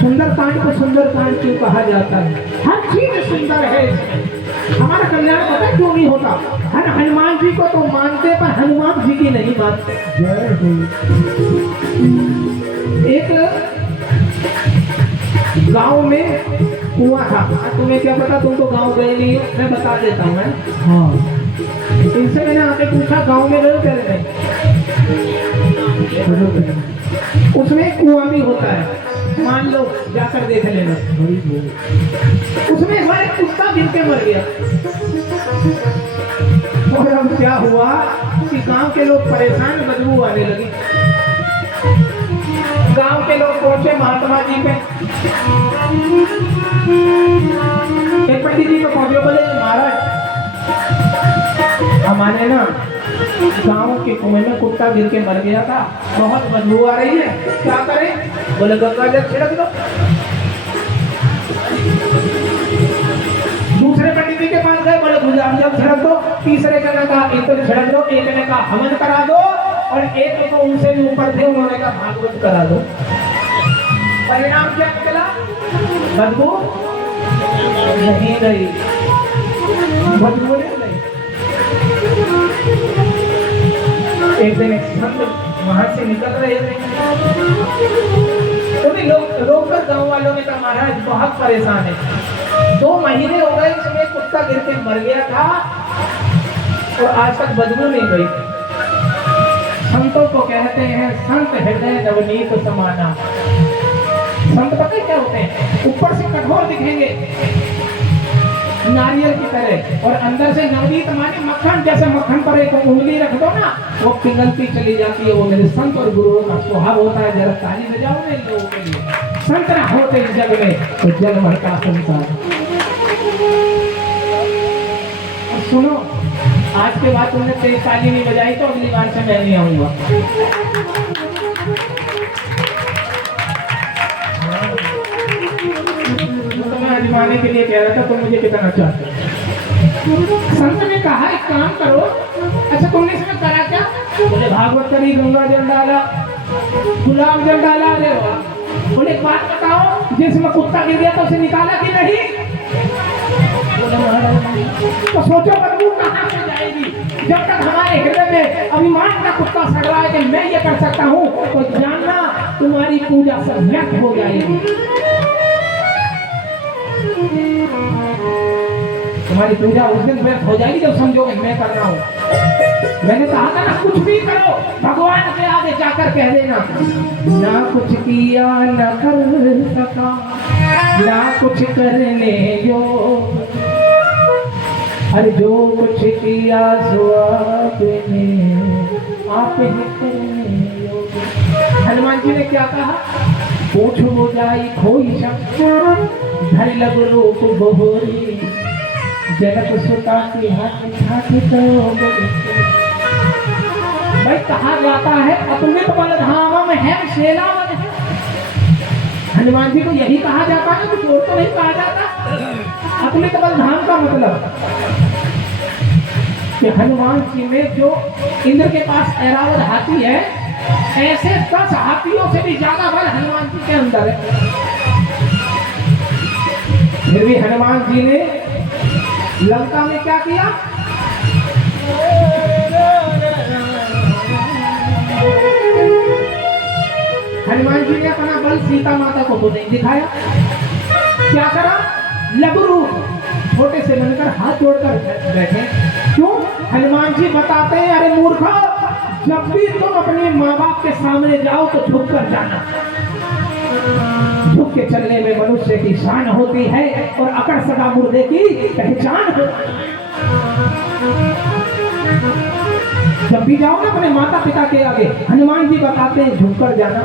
सुंदरकांड को सुंदरकांड क्यों कहा जाता है? हर चीज सुंदर है इसमें। हमारा कल्याण पता है क्यों नहीं होता? हनुमान जी को तो मानते पर हनुमान जी की नहीं मानते। एक गांव में कुआं था। तुम्हें क्या पता, तुम तो गांव गए नहीं हो, मैं बता देता हूँ। हाँ, इनसे मैंने आके पूछा गांव में गए चले गए। उसमें कुआं भी होता है, मान लो जाकर देख लेना। उसमें हमारे कुत्ता गिर के मर गया। और अब क्या हुआ कि गांव के लोग परेशान, बदबू आने लगी। गांव के लोग पहुंचे महात्मा जी पे। एक पंडित जी को पहुंचे, बोले महाराज हमारे ना गांव के कुएं में कुत्ता गिर के मर गया था, बहुत बदबू आ रही है, क्या करें? बोले गंगा जल छिड़क दो। दूसरे पंडित जी के पास गए, बोले गुलाब जल छिड़क दो। तीसरे का ने कहा इत्र छिड़क दो। एक ने कहा हवन करा दो, और एक तो उनसे भी ऊपर थे, उन्होंने कहा भागवत करा दो। परिणाम क्या निकला? बदबू नहीं गई, बदबू नहीं गई। एक दिन एक संत वहां से निकल रहे थे, उन्हीं लोग रोककर गांव वालों ने कहा महाराज बहुत परेशान है, 2 महीने हो गए इसमें कुत्ता गिर के मर गया था और आज तक बदबू नहीं गई। संतों को कहते हैं संत हृदय नवनीत समाना। संत पता क्या होते हैं? ऊपर से कठोर दिखेंगे नारियल की तरह, और अंदर से नवनीत माने मक्खन। जैसे मक्खन पर एक उंगली रख दो ना, वो पिघलती चली जाती है। वो मेरे संत और गुरुओं का स्वभाव होता है। जरा ताली बजाओ ना इन लोगों के लिए। संत ना होते इस जग में तो जग भर का संसार। और सुनो, आज के बाद तुमने तेज ताली नहीं बजाई तो अगली बार से मैं नहीं आऊंगा। आजमाने के लिए कह रहा था, तुम मुझे कितना चाहते हो? संत ने कहा एक काम करो। अच्छा तुमने इसमें करा क्या? बोले भागवत करी, गंगा जल डाला, गुलाब जल डाला। अरे वाह। बोले एक बात बताओ, जिसमें कुत्ता गिर गया तो उसे निकाला कि नहीं? बोले महाराज तो सोचो बदबू कहाँ से जाएगी? जब तक हमारे हृदय में अभिमान का कुत्ता सड़ रहा है कि मैं ये कर सकता हूँ, तो जानना तुम्हारी पूजा सब व्यर्थ हो जाएगी। तुम्हारी पूजा उस दिन व्यर्थ हो जाएगी जब समझोगे मैं कर रहा हूं। मैंने कहा था ना, कुछ भी करो भगवान के आगे जाकर कह देना, ना कुछ किया ना कर सका, ना कुछ करने योग, अरे जो कुछ किया सो आपने आप ही करने योग। हनुमान जी ने क्या कहा? पूछो जाई खोई शब्द, धर लग रूप बहोरी, जनक सुता की हाथ तो। भाई कहा जाता है अतुलित बल धाम है शेलावन है। हनुमान जी को यही कहा जाता है, कुछ और तो नहीं कहा जाता। अतुलित बल धाम का मतलब कि हनुमान जी में जो इंद्र के पास ऐरावत हाथी है, ऐसे 10 हाथियों से भी ज्यादा बल हनुमान जी के अंदर है। फिर भी हनुमान जी ने लंका में क्या किया? हनुमान जी ने अपना बल सीता माता को तो नहीं दिखाया। क्या करा? लघु रूप छोटे से बनकर हाथ जोड़कर बैठे। क्यों? हनुमान जी बताते हैं अरे मूर्खो, जब भी तुम अपने माँ बाप के सामने जाओ तो झुक कर जाना। झुक के चलने में मनुष्य की शान होती है और अकड़ सदा मुर्दे की पहचान होती है। जब भी जाओ ना अपने माता पिता के आगे, हनुमान जी बताते हैं झुक कर जाना।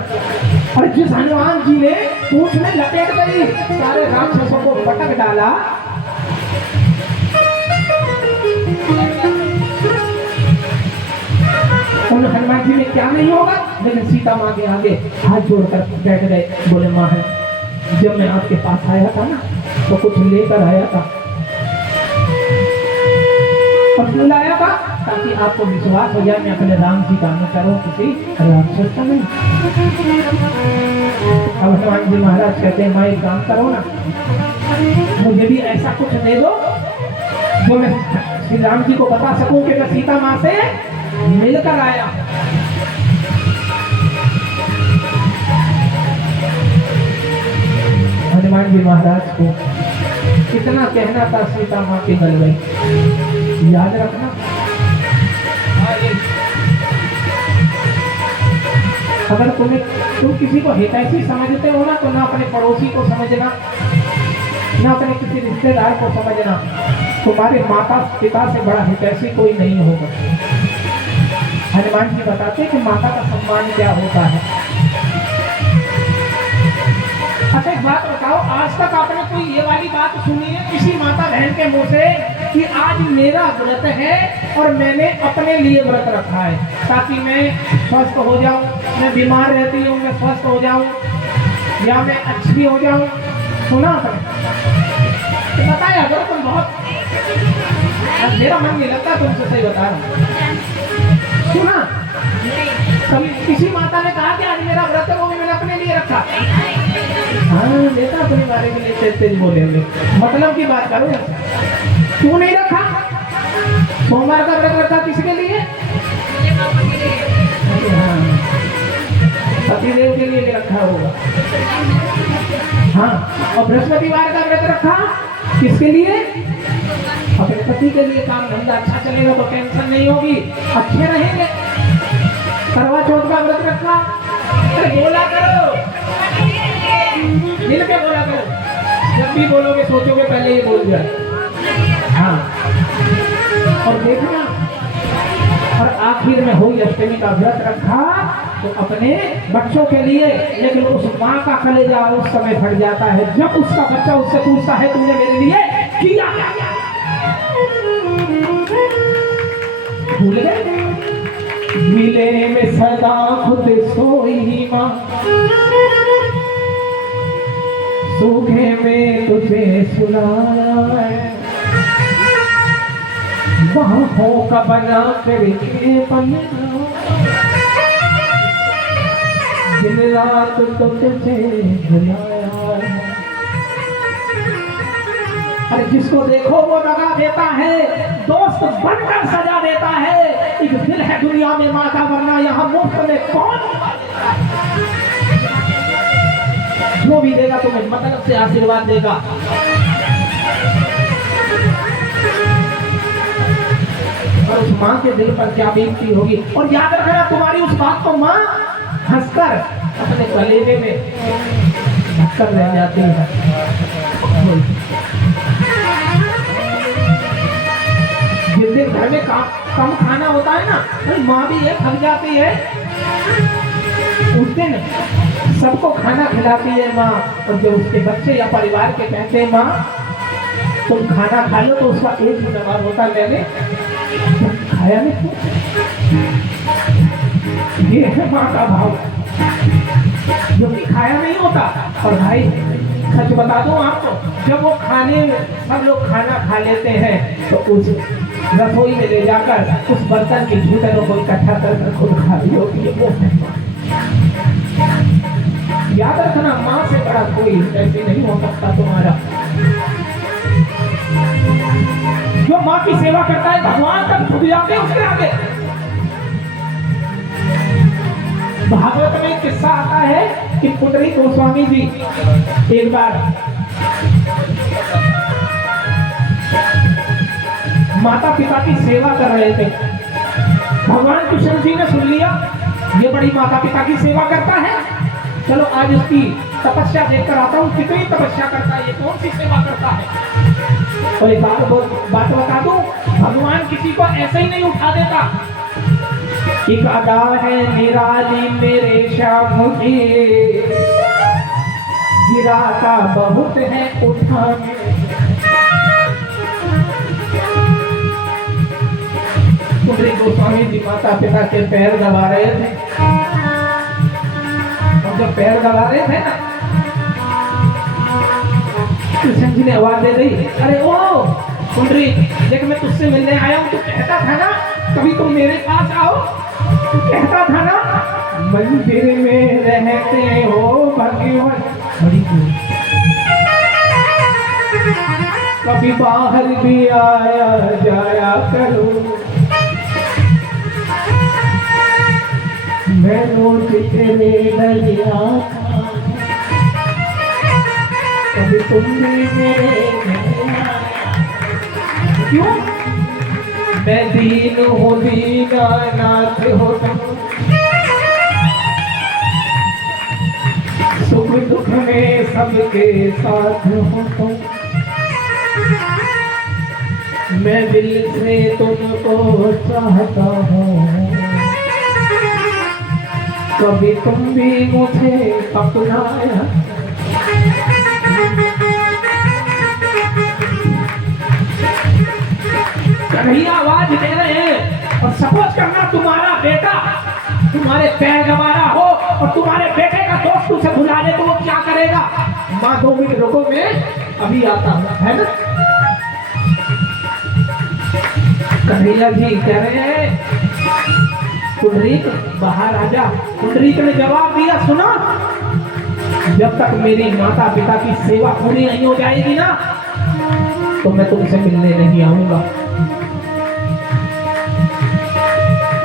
और जिस हनुमान जी ने पूंछ में लपेट गई सारे राक्षसों को पटक डाला, उन हनुमान जी में क्या नहीं होगा, लेकिन सीता माँ के आगे हाथ जोड़कर बैठ गए। बोले माँ है, जब मैं आपके पास आया था ना तो कुछ लेकर आया था, और क्यों लाया था? ताकि आपको विश्वास हो जाए मैं अपने राम जी का न करूं किसी राक्षस का नहीं। अब हनुमान जी महाराज कहते हैं, माँ एक काम करो ना, मुझे भी ऐसा कुछ दे दो जो मैं श्री राम जी को बता सकूं कि मैं सीता माँ से मिलकर आया। हनुमान जी महाराज को कितना कहना था, सीता माँ की गल गई। याद रखना, अगर तुम किसी को हितैषी समझते हो ना, तो ना अपने पड़ोसी को समझना, ना अपने किसी रिश्तेदार को समझना। तुम्हारे माता पिता से बड़ा हितैषी कोई नहीं होगा। हनुमान जी बताते कि माता का सम्मान क्या होता है। अच्छा एक बात बताओ, आज तक आपने कोई ये वाली बात सुनी है किसी माता बहन के मुंह से कि आज मेरा व्रत है और मैंने अपने लिए व्रत रखा है ताकि मैं स्वस्थ हो जाऊं, मैं बीमार रहती हूँ मैं स्वस्थ हो जाऊं, या मैं अच्छी हो जाऊं? सुना आपने? तो बताया अगर तुम बहुत, मेरा मन नहीं लगता तुमसे, सही बता रहा हूँ। सुना कभी किसी माता ने कहा कि आज मेरा व्रत है वो भी मैंने अपने लिए रखा? हाँ बेटा अपने बारे में तेज तेज बोलेंगे, मतलब की बात करो। क्यों नहीं रखा? सोमवार का व्रत रखा किसके लिए? हाँ पतिदेव के लिए भी रखा होगा। हाँ और बृहस्पतिवार का व्रत रखा किसके लिए? अपने पति के लिए। काम धंधा अच्छा चलेगा तो टेंशन नहीं होगी, अच्छे रहेंगे। करवा चौथ का व्रत रखा, अरे बोला करो, मिल के बोला करो, जब भी बोलोगे सोचोगे पहले ये बोल जाए। हाँ और देखना, और आखिर में हुई अष्टमी का व्रत रखा तो अपने बच्चों के लिए, लेकिन उस माँ का कलेजा उस समय फट जाता है जब उसका बच्चा उससे पूछता है तुमने मेरे लिए किया क्या? भूल गए? मिले में सदा खुद सोई माँ, सूखे में तुझे सुनाया है, बाहों का बना करके पन्ना, दिन रात तुझे भुलाया है। अरे जिसको देखो वो दगा देता है, दोस्त बनकर सजा देता है। एक दिल है दुनिया में माँ का, वरना यहाँ मुफ्त में कौन जो भी देगा तुम्हें मतलब से आशीर्वाद देगा। और उस माँ के दिल पर क्या बीतती होगी। और याद रखना तुम्हारी उस बात को माँ हंसकर अपने गलेबे में ढककर रह जाती है। जिस दिन घर में कम खाना होता है ना, तो माँ भी थक जाती है, उस दिन सबको खाना खिलाती है माँ। और जो उसके बच्चे या परिवार के कहते हैं माँ तुम खाना खा लो, तो उसका एक ही जवाब होता है मैंने खाया नहीं। ये है माँ का भाव, जो कि खाया नहीं होता। और भाई सच बता दूं आपको, जब वो खाने सब लोग खाना खा लेते हैं तो उस रसोई में ले जाकर उस बर्तन की झूठनों को इकट्ठा कर खुद खा रही होगी। वो याद रखना, माँ से बड़ा कोई ऐसे नहीं हो सकता तुम्हारा। जो माँ की सेवा करता है भगवान तक झुक जाते हैं उसके आगे। भागवत में एक किस्सा आता है कि पुंडरीक गोस्वामी जी एक बार माता पिता की सेवा कर रहे थे। भगवान कृष्ण जी ने सुन लिया ये बड़ी माता पिता की सेवा करता है, चलो आज उसकी तपस्या देखकर आता हूँ कितनी तपस्या करता है, ये कौन सी सेवा करता है। और एक बात बता दूं, भगवान किसी को ऐसे ही नहीं उठा देता। एक अदा है निराली मेरे श्याम की, गिराता बहुत है उठाने। पुंडरीक गोस्वामी जी माता पिता के पैर दबा रहे थे, और जब पैर दबा रहे थे ना, कृष्ण जी ने आवाज दे दी, अरे ओ पुंडरीक देख मैं तुझसे मिलने आया हूँ। तू कहता था ना कभी तुम मेरे पास आओ, तू कहता था ना मंदिर में रहते हो भगवत कभी बाहर भी आया जाया करो, मैं रोज तेरे दरिया था, कभी तुम भी मेरे क्यों? मैं दीन हूँ दीनानाथ हो तुम, सुख दुख में सबके साथ हो तुम, मैं दिल से तुमको चाहता हूँ, कभी तुम भी मुझे अपनाया। कन्हैया आवाज दे रहे हैं और सपोज करना तुम्हारा बेटा तुम्हारे पैर दबा रहा हो और तुम्हारे बेटे का दोस्त उसे भुला दे तो वो क्या करेगा? माँ 2 मिनट रुको, मैं अभी आता हूँ, है ना? कन्हैया जी कह रहे हैं पुंडरीक बाहर आ जा। पुंडरीक ने जवाब दिया, सुना, जब तक मेरी माता पिता की सेवा पूरी नहीं हो जाएगी ना तो मैं तुमसे मिलने नहीं आऊंगा।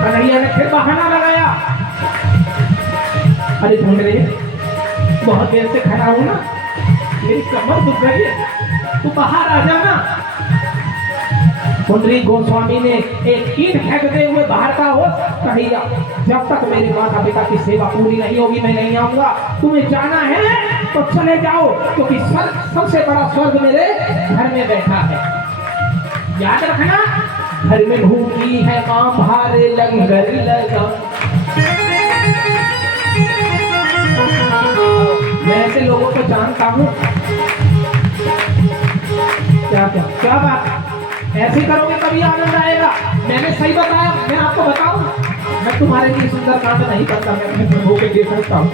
कन्हैया ने फिर बहाना लगाया, अरे पुंडरीक बहुत देर से खड़ा हूं ना, मेरी कमर दुख रही है, तू बाहर आ जाना। पुंडरीक गोस्वामी ने एक ईंट फेंकते हुए बाहर का हो, कन्हैया जब तक मेरे माता पिता की सेवा पूरी नहीं होगी मैं नहीं आऊंगा। तुम्हें जाना है तो चले जाओ, क्योंकि सबसे बड़ा स्वर्ग मेरे घर में बैठा है। याद रखना, घर में भूखी है मां भारे लंगर लगा। मैं ऐसे लोगों को जानता हूँ। क्या क्या क्या बात, ऐसे करोगे तभी आनंद आएगा। मैंने सही बताया, मैं आपको बताऊं, मैं तुम्हारे लिए सुंदर कांड नहीं करता, मैं अपने प्रभु के लिए करता हूं।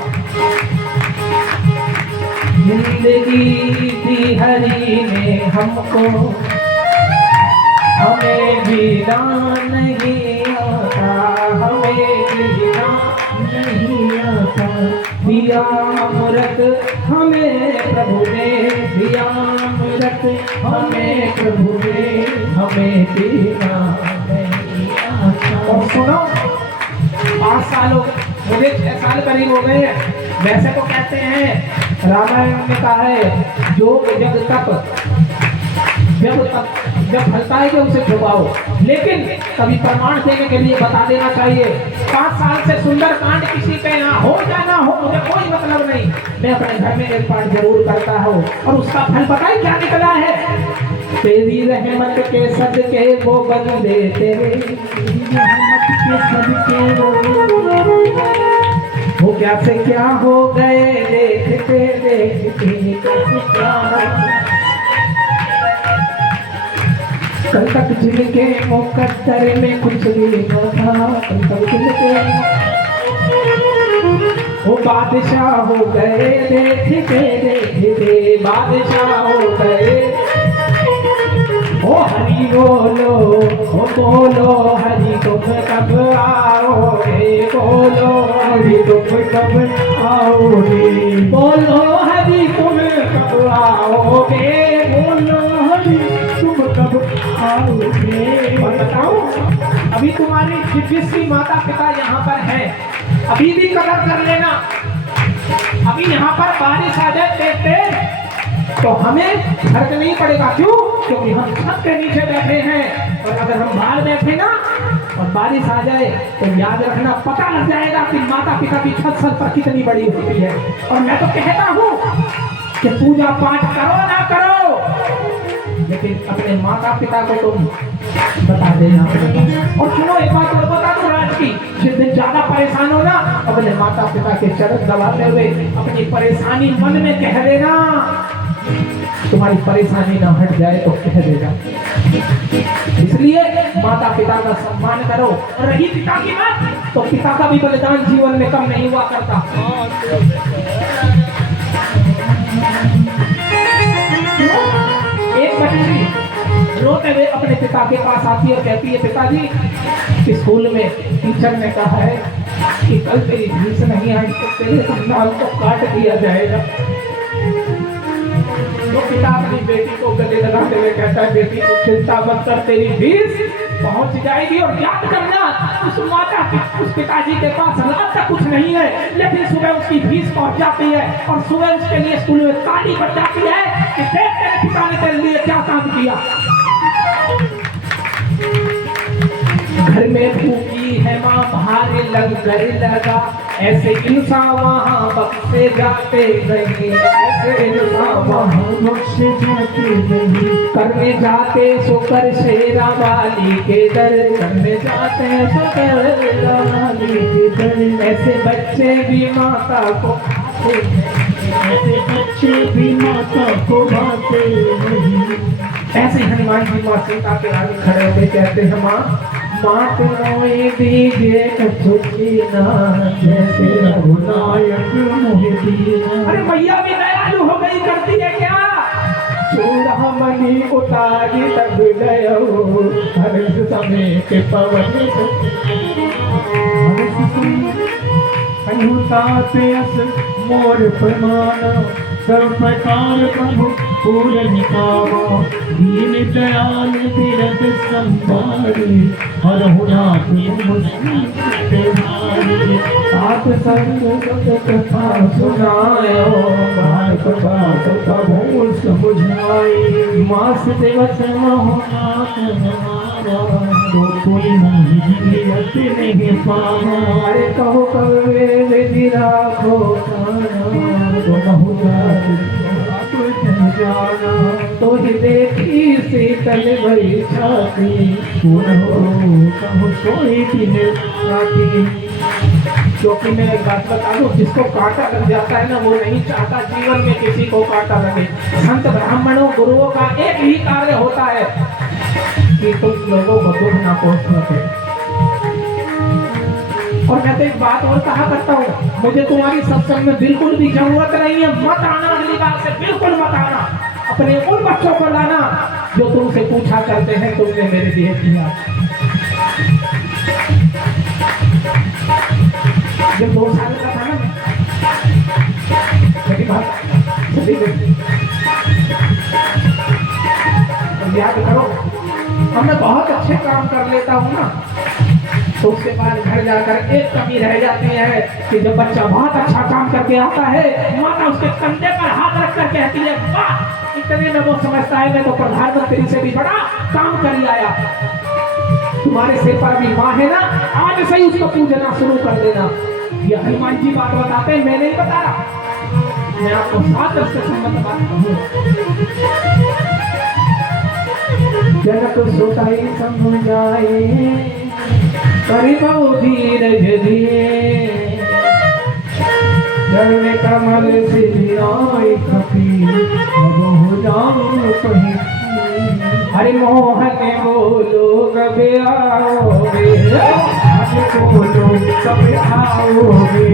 जिंदगी दी हरी ने हमको, हमें जीना नहीं आता, हमें जीना नहीं आता। दिया अमृत हमें प्रभु ने, दिया अमृत हमें प्रभु ने, हमें पीना नहीं आता। और सुनो, 5 साल हो गए, मुझे 6 साल करीब हो गए हैं। वैसे तो कहते हैं, रामायण में कहा है, जो जब फलता है कि उसे छुपाओ, लेकिन कभी प्रमाण देने के लिए बता देना चाहिए। 5 साल से सुंदर कांड किसी के यहाँ हो या ना हो, मुझे कोई मतलब नहीं, मैं अपने घर में एक पाठ जरूर करता हूँ और उसका फल पता है क्या निकला है? तेरी रहमत के सदके वो बंदे तेरे, रहमत के सदके वो क्या से क्या हो गए, देखते देखते कैसे क्या हो। कल तक जिनके मुकद्दर में कुछ भी न था, कल तक जिनके वो बादशाह हो गए, देखते देखते बादशाह हो गए। ओ हरि बोलो, ओ बोलो हरि तुम कब आओगे, बोलो हरि तुम कब आओगे, बोलो हरि तुम कब आओगे, बोलो हरि तुम कब आओगे। और बताओ, अभी तुम्हारी जिसकी माता पिता यहाँ पर है, अभी भी कदर कर लेना। अभी यहाँ पर बारिश आ जाए देखते तो हमें फर्क नहीं पड़ेगा। क्यों? क्योंकि हम छत के नीचे बैठे हैं, और अगर हम बाहर बैठे ना और बारिश आ जाए तो याद रखना, पता लग जाएगा कि माता पिता की छत सर पर कितनी बड़ी होती है। और मैं तो कहता हूँ कि पूजा पाठ करो ना करो, लेकिन अपने माता पिता को तुम बता देना। और सुनो, एक बात और बता दो राज की, जिस दिन ज्यादा परेशान हो ना, अपने माता पिता के चरण दबाते हुए अपनी परेशानी मन में कह देना। तुम्हारी परेशानी ना हट जाए तो कह देगा। इसलिए माता पिता का सम्मान करो। और रही पिता की बात, तो पिता का भी बलिदान जीवन में कम नहीं हुआ करता। एक बच्ची रोते हुए अपने पिता के पास आती है और कहती है, पिताजी स्कूल में टीचर ने कहा है कि कल तेरी फीस नहीं आई तो तेरे नाल को काट दिया जाएगा। तो पिता अपनी बेटी को गले लगाते हुए कहता है, बेटी तू चिंता मत कर, तेरी फीस पहुंच जाएगी। और याद करना, उस माता की, उस पिताजी के पास रात तक कुछ नहीं है, लेकिन सुबह उसकी फीस पहुंच जाती है और सुबह उसके लिए स्कूल में ताली बज जाती है कि देख तेरे पिता ने तेरे लिए क्या काम किया। घर में भूखी है माँ, बाहर लंगर लगा, ऐसे इंसान वहाँ बख्शे जाते नहीं, ऐसे इंसान वहाँ बख्शे जाते नहीं। करने जाते सो कर शेरा वाली के दर, करने जाते सो कर शेरा वाली के दर। ऐसे बच्चे भी माता को भाते नहीं, ऐसे बच्चे भी माता को भाते नहीं। ऐसे हनुमान जी माँ सीता के आगे खड़े होकर कहते हैं, माँ मात रोए दीजिए छुट्टी ना, जैसे रघुनायक मोहे दीना। अरे भैया भी दयालु हो गई, करती है क्या? चूड़ामणि उतारी तब गयो, हर समय के पवन मोर प्रमाण, सब प्रकार प्रभु पूरन कावा। दीन दयाल बिरद संभारे, हर हुनाथ मुझे सात संग कथा सुनायो, बात बात प्रभु समझाए। मास दिवस मोहनाथ हमारा, तो कोई नहीं पावा। अरे कहो कवे विधि राखो जाना, तो ही देखी शीतल भई छाती, कहो सोई राती। क्योंकि मैं एक बात बता दूं, जिसको कांटा लग जाता है ना, वो नहीं चाहता जीवन में किसी को कांटा लगे। संत ब्राह्मणों गुरुओं का एक ही कार्य होता है कि तुम लोगों को दुख ना पहुंच सके। और मैं तो एक बात और कहा करता हूँ, मुझे तुम्हारी सत्संग में बिल्कुल भी जरूरत नहीं है, मत आना, अगली बार से बिल्कुल मत आना। अपने उन बच्चों को लाना जो तुमसे पूछा करते हैं तुमने मेरे लिए किया। जब 2 साल का था ना, मेरी बात याद करो, अब मैं बहुत अच्छे काम कर लेता हूँ ना, तो उसके बाद घर जाकर एक कमी रह जाती है कि जब बच्चा बहुत अच्छा काम करके आता है, माता उसके कंधे पर हाथ रखकर कहती है, वाह, इतने में वो समझता है मैं तो प्रधानमंत्री से भी बड़ा काम कर आया। तुम्हारे सिर पर भी माँ है ना, आज से ही उसको पूजना शुरू कर देना। ये हनुमान जी बात बताते हैं, मैं नहीं बता रहा, मैं आपको 7 वर्ष से संबंध बात कहूँ। जनक सोताई समझाए, करिबहु धीरज दिए, जल में कमल सिरियाए कपि, अब जाऊं कहीं। हरि मोहन बोलो कभी आओगे, हरि बोलो कभी आओगे, कभी आओगे,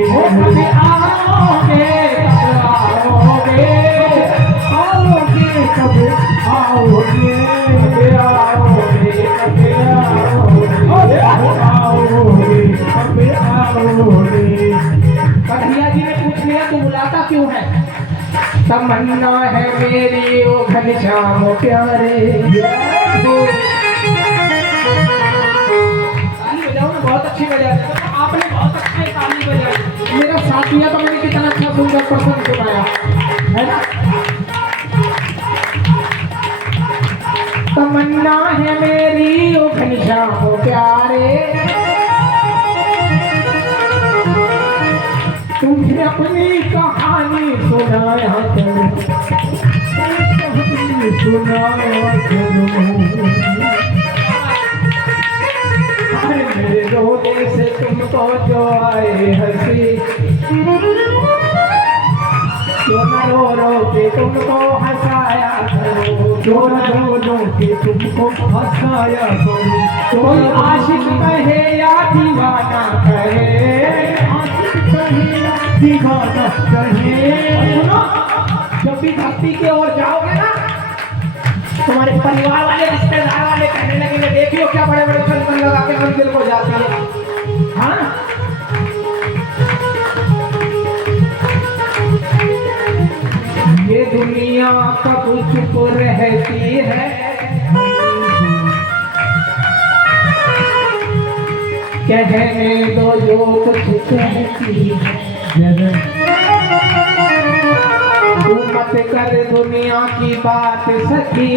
आओगे, आओगे, कभी आओगे, कभी आओगे, कभी आओगे। कन्हैया जी ने पूछ लिया, तू बुलाता क्यों है? तमन्ना है मेरी ओ घनश्याम प्यारे। ताली बजाओ ना, बहुत अच्छी बजाई, आपने बहुत अच्छा ही ताली बजाई। मेरा साथ दिया तो मैंने कितना अच्छा सुंदर प्रसंग सुनाया है ना। तमन्ना है मेरी ओ घनश्याम प्यारे, तुम्हें अपनी कहानी सुनाया करो, सुनाया करो। मेरे रोने से तुमको जो आए हंसी, क्यों न रो रो के तुमको हंसाया करो, क्यों न रो रो के तुमको हंसाया करो। कोई आशिक कहे या दीवाना कहे, दीवाना कहे। सुनो, जब भी भक्ति की ओर जाओगे ना, तुम्हारे परिवार वाले, रिश्तेदार वाले कहने लगेंगे, देखियो क्या बड़े बड़े चंदन लगा के मंदिर को जाती है। हाँ, ये दुनिया दुनिया कब चुप रहती है, कहने दो जो कुछ कहती है। तू मत कर दुनिया की बात सखी,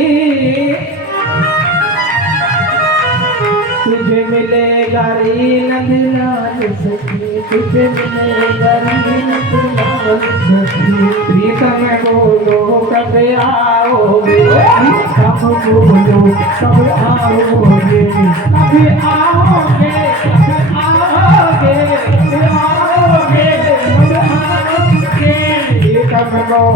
तुझे मिलेगा रीनद लाल सखी, तुझे मिलेगा रीनद लाल सखी। प्रीतम बोलो कब आओगे, कब बोलो कब आओगे, कब आओगे, कब आओगे, कब आओगे, कब आओगे। प्रीतम